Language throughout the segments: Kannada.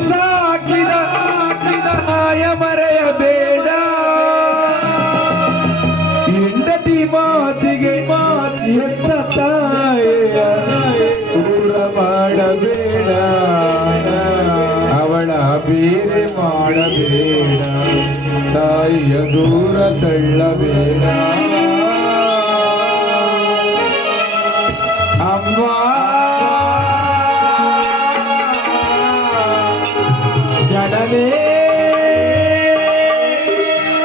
ಸಾಕಿದ ಮಾಯ ಮರೆಯಬೇಡ ಹೆಂಡತಿ ಮಾತಿಗೆ ಎತ್ತ ತಾಯಿಯ ದೂರ ಮಾಡಬೇಡ ಅವಳ ಬೇರೆ ಮಾಡಬೇಡ ತಾಯಿಯ ದೂರ ತಳ್ಳಬೇಡ ಅಮ್ಮ ಜನನೇ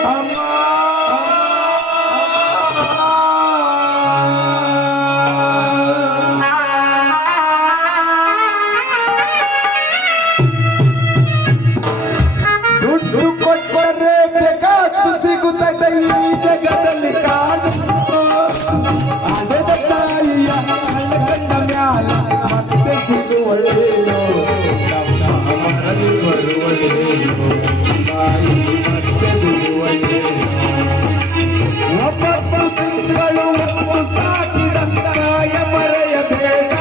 ಅಮ್ಮ ದುಡ್ಡು ಕೊಟ್ಟರೆ ಬೇಕಾದ್ದು ಸಿಗುತ್ತದೆ ಈ ಜಗದಲ್ಲಿ ಕಾದು ಅದೇ ತಾಯಿಯ ಕಂಡ ಮ್ಯಾಲ ಮತ್ತೆ ಸಿಗುವಳೇನು ಮರಳಿ ಬರುವಳೇನು ತಾಯಿ ಮತ್ತೆ ಬಿಡುವಳೇನು ಒಬ್ಬೊಬ್ಬರು ತಿಂಗಳು ಸಾಕಿದ ತಾಯ ಮರೆಯಬೇಡ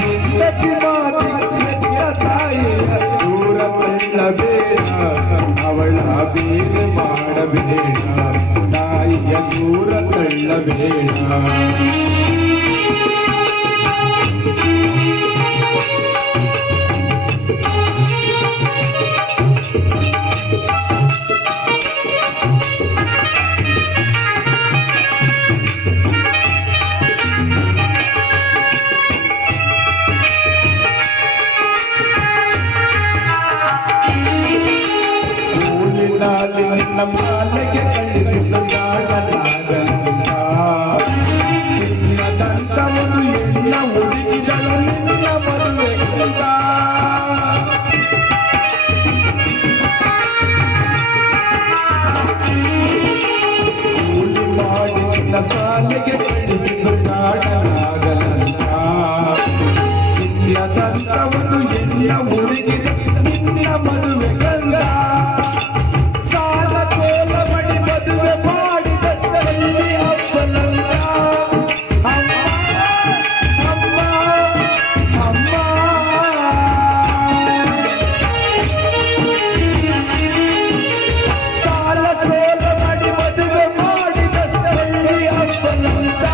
ಹೆಂಡತಿ ಮಾತಿಗೆ ತಾಯಿಯ ದೂರ ತಳ್ಳಬೇಡ ಅವಳ ಬೇರೆ ಮಾಡಬೇಡ ತಾಯಿಯ ದೂರ ತಳ್ಳಬೇಡ ನಿನ್ನ ಮಾಲೆಗೆ ಕಳಿಸಿದ ಚಿನ್ನದಂತವನು ಎನ್ನ ಹುಡುಗಿದಳು ನಿನ್ನ ಮದುವೆ ಕೂಲಿ ಮಾಡಿ ನಿನ್ನ ಸಾಲೆಗೆ ಕಳಿಸಿದ ನಾಡಲಾಗಲಂತ ಚಿನ್ನದಂತವನು ಎನ್ನ ಹುಡುಗಿದ ನಿನ್ನ ಮದುವೆ ಗಂಗ ಸಾಲ ಕೋಲ ಮಡಿ ಮದುವೆ ಮಾಡಿದಲ್ಲಿ ಅಪ್ಪನಂತ ಅಮ್ಮ ಅಮ್ಮ ಅಮ್ಮ ಸಾಲ ಕೋಲ ಮಡಿ ಮದುವೆ ಮಾಡಿದಲ್ಲಿ ಅಪ್ಪನಂತ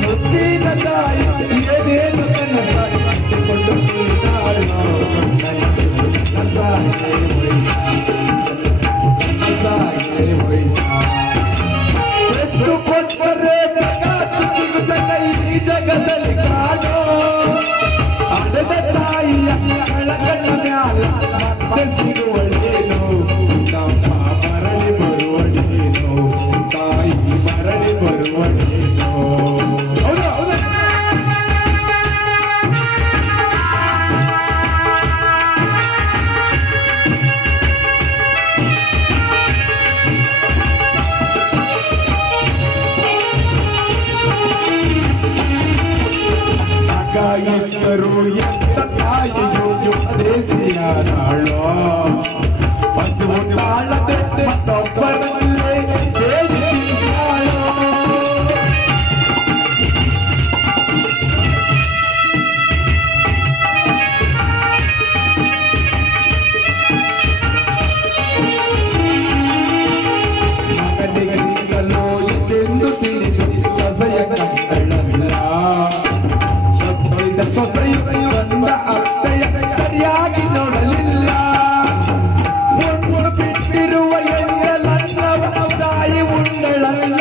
ಮುದ್ದಿನ ತಾಯಿ ಏನೇನು ಕನಸಾಗಿಕೊಂಡು ಎಷ್ಟು ಕೊಟ್ಟರೆ ಜಗತ್ತು ಸಿಗುತ್ತದೆ ಈ ಜಗದಲ್ಲಿ ಕಾಣೋ ಅಡದ ತಾಯಿಯ ಕಳಕಣ್ಣ ಮ್ಯಾಲ ಮತ್ತೆ ಸಿಗುವಳೇನು ನಮ್ಮ ಮರಳಿ ಬರುವಳೇನು ತಾಯಿ ಮರಳಿ ಬರುವಳೇನು ಕಾಯಿಯರು ಎತ್ತ ತಾಯಿಯು ದೇಸಿಯಾದಳೋ ಒಂದು ತಾಳದೆ ಮತ್ತೊಬ್ಬರಲ್ಲೇ ದೇಸಿಯಾಳೋ ಮಗನಿಗಲೋ ಎಂದು ತಿಳಿದು ಸೊಸೆಯ ಕತ್ತಳಲ್ಲ ಸೊಸೆಯು ಬಂದ ಅತ್ತೆಯ ಸರಿಯಾಗಿ ನೋಡಲಿಲ್ಲ ಬಿಟ್ಟಿರುವ ಎಂದಲನ್ನವ ತಾಯಿ ಉಂಡಳಲ್ಲ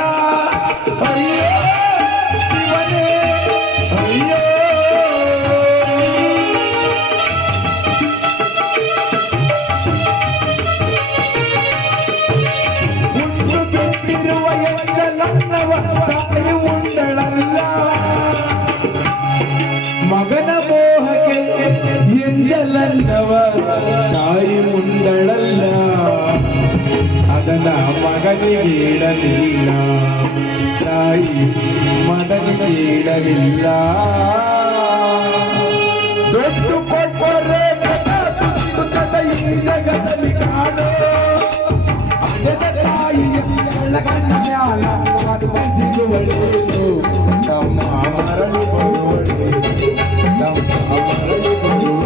ಅಯ್ಯೋ ಶಿವನೇ ಅಯ್ಯೋ ಬಿಟ್ಟಿರುವ ಎಂದಲನ್ನವ ತಾಯಿ ಉಂಡಳಲ್ಲ ಮಗನ ಮೋಹಕ್ಕೆ ಎಂಜಲನ್ನವ ತಾಯಿ ಮುಂದಳಲ್ಲ ಅದನ್ನ ಮಗನಿಗೀಡಲಿಲ್ಲ ತಾಯಿ ಮಗನಿಗೀಡಲಿಲ್ಲ ದೊಡ್ಡ ಕೊಟ್ಟರೆ ಈ ಜಗದಲ್ಲಿ ಕಾಣೋ ಅದೇ ತಾಯಿಯ ಕಳ್ಳಗಣ್ಣ ಮ್ಯಾಲ ಮತ್ತೆ ಸಿಗುವಳೇನು ನಮ್ಮ ಮರಳಿ ಬರುವಳೇನು ನಮ್ಮ ಮರಳಿ ಬರುವಳೇನು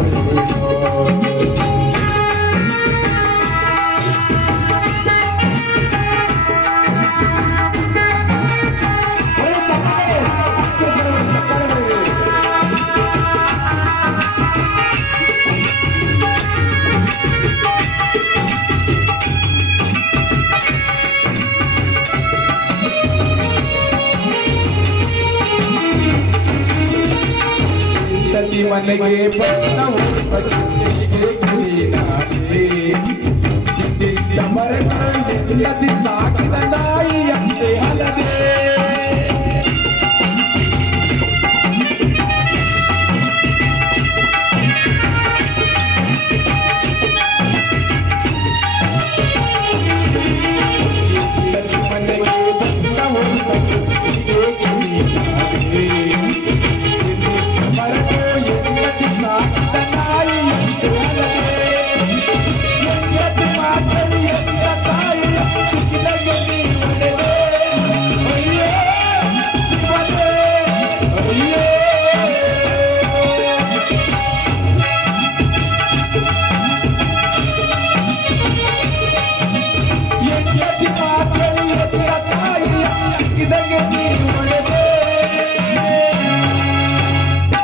ಮನೆಗೆ ಬಂದವು ಮರದಿ ಸಾಕಿದ ನಾಯಿಯಂತೆ ಅಲ್ಲದೆ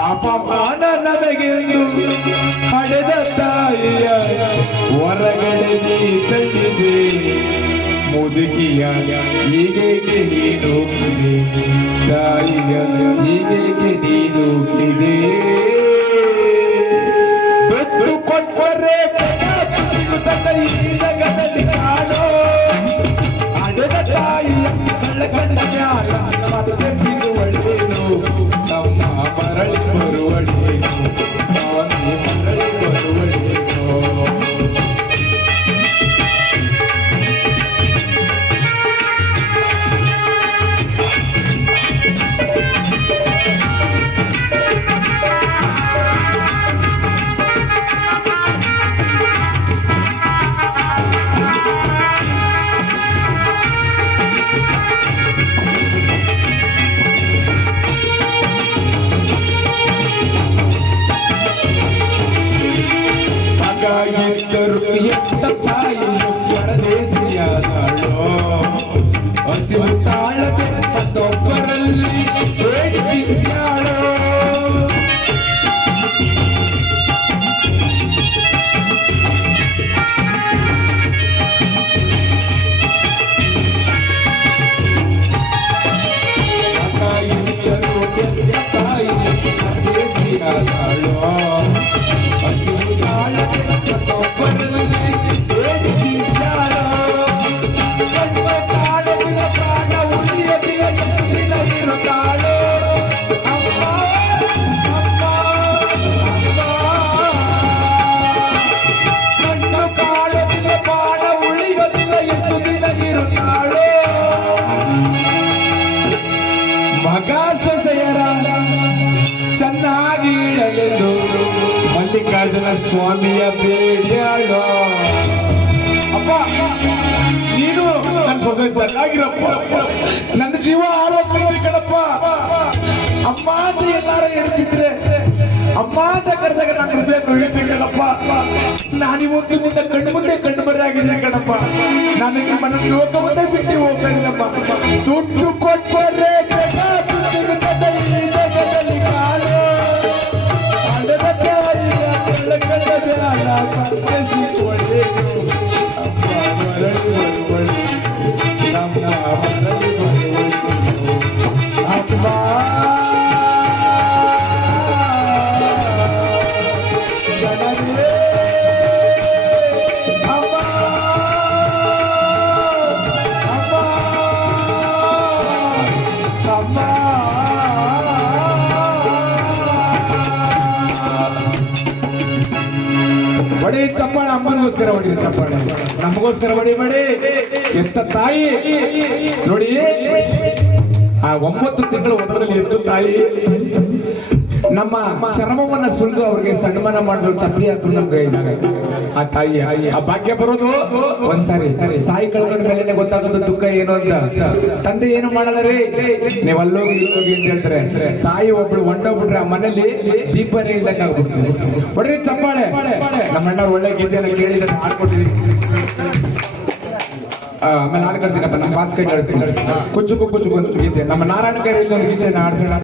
ಅಪಮಾನ ನಮಗೆಂದು ಹಡೆದ ತಾಯಿಯ ಹೊರಗಡೆ ನೀ ತಳ್ಳಿದೆ ಮುದುಕಿಯ ಹೀಗೇಕೆ ನೀನುಕಿದೆ ತಾಯಿಯ ಹೀಗೇಕೆ ನೀನುಕಿದೆ ದೊಡ್ಡ ಕೊಟ್ಟರೆ ಸಿಗುತ್ತದೆ ಈ ಜಗದಲ್ಲಿ ಕಾಣೋ ಹಡೆದ ತಾಯಿಯ ಕಳ್ಳ ಜ್ಞಾನ ಮತ್ತೆ ಸಿಗುವಳೇನು ನಮ್ಮ ಮರಳಿ ಬರುವಳೇನು ಸ್ವಾಮಿ ಮರಳಿ ಬರುವಳೇನು ಎಂದರು ಎಂತ ತಾಯಿಯು ಪರದೇಶಿಯಾದಳೋ ಹಸಿವು ತಾಳದೆ ಮತ್ತೊಬ್ಬರಲ್ಲಿ ಬೇಡಿದ್ದಾಳೋ ಎಂದರು ಎಂತ ತಾಯಿಯು ಪರದೇಶಿಯಾದಳೋ ಹಸಿವು ತಾಳದೆ ಮಗ ಸೊಸೆಯರ ಚೆನ್ನಾಗಿ ಇಡಲೆಂದು ಮಲ್ಲಿಕಾರ್ಜುನ ಸ್ವಾಮಿಯ ಬೇಡ್ಯಾಳೋ ಅಪ್ಪ ನೀನು ನನ್ನ ಸೊಸೆ ಚೆನ್ನಾಗಿರಪ್ಪ ನನ್ನ ಜೀವ ಆರೋಗ್ಯ ಕಣಪ್ಪ ಅಮ್ಮ ಅಂತ ಎಲ್ಲಾರು ಹೇಳ್ತಿದ್ರೆ ಅಮ್ಮ ಅಂತ ಕರೆದಾಗ ನನ್ನ ಹೃದಯ ನೋಯಿದ್ದೆ ಕಣಪ್ಪ ನಾನಿವತ್ತು ನಿನ್ನ ಕಣ್ಣು ಮುಂದೆ ಕಣ್ಣು ಮರೆಯಾಗಿದೆ ಕಣಪ್ಪ ನಾನು ನಿಮ್ಮನ್ನು ಲೋಕವನ್ನೇ ಬಿಟ್ಟು ಹೋಗ್ತಾ ಇದ್ದೀನಪ್ಪ ದುಡ್ಡು ಕೊಟ್ಟರೆ ಬಡಿ ಚಪ್ಪಾಳೆ ಅಮ್ಮನಿಗೋಸ್ಕರ ಹೊಡಿ ಚಪ್ಪಾಳೆ ನಮಗೋಸ್ಕರ ಹೊಡಿ ಬಡಿ ಎಂತ ತಾಯಿ ನೋಡಿ ಆ 9 ತಿಂಗಳು ಒಂದರಲ್ಲಿ ಎದ್ದು ತಾಯಿ ನಮ್ಮ ಚರ್ಮವನ್ನ ಸುರಿದು ಅವ್ರಿಗೆ ಸನ್ಮಾನ ಮಾಡಿದ್ರು ಚಪ್ಪಲಿ ಹಾಕಿ ನಮ್ಗೆ ಆ ತಾಯಿ ಆ ಭಾಗ್ಯ ಬರೋದು ಒಂದ್ಸಾರಿ ತಾಯಿ ಕಳ್ಕೊಂಡ ಮೇಲೆ ಗೊತ್ತಾಗೋದು ದುಃಖ ಏನು ಅಂತ ತಂದೆ ಏನು ಮಾಡಲ್ಲರಿ ನೀವ್ ಅಲ್ಲೋಗಿ ಇಲ್ಲೋಗಿ ಅಂತ ಹೇಳ್ತಾರೆ ತಾಯಿ ಒಬ್ಳು ಹೊಂಟೋಗ್ಬಿಟ್ರೆ ಆ ಮನೇಲಿ ದೀಪನೇ ಇಲ್ದಂಗೆ ಆಗ್ಬಿಡ್ತೀವಿ ಹೊಡ್ರಿ ಚಪ್ಪಾಳೆ ನಮ್ಮ ಅಣ್ಣವ್ರು ಒಳ್ಳೆ ಗೀತೆಯನ್ನು ಕೇಳಿದ್ರೆ ಹಾಡ್ಕೊಟ್ಟಿದೀವಿ ಆಮೇಲೆ ಹಾಡ್ಕೊಳ್ತೀನಪ್ಪ ನಮ್ಮ ಭಾಸ್ಕರ್ ಹೇಳ್ತೀನಿ ಕುಚ್ಚು ಕುಚ್ಚು ಕುಚ್ಚು ಗೀತೆ ನಮ್ಮ ನಾರಾಯಣ ಕೈಯಲ್ಲಿ ಒಂದು ಗೀತೆಯನ್ನು ಆಡ್ಸೋಣ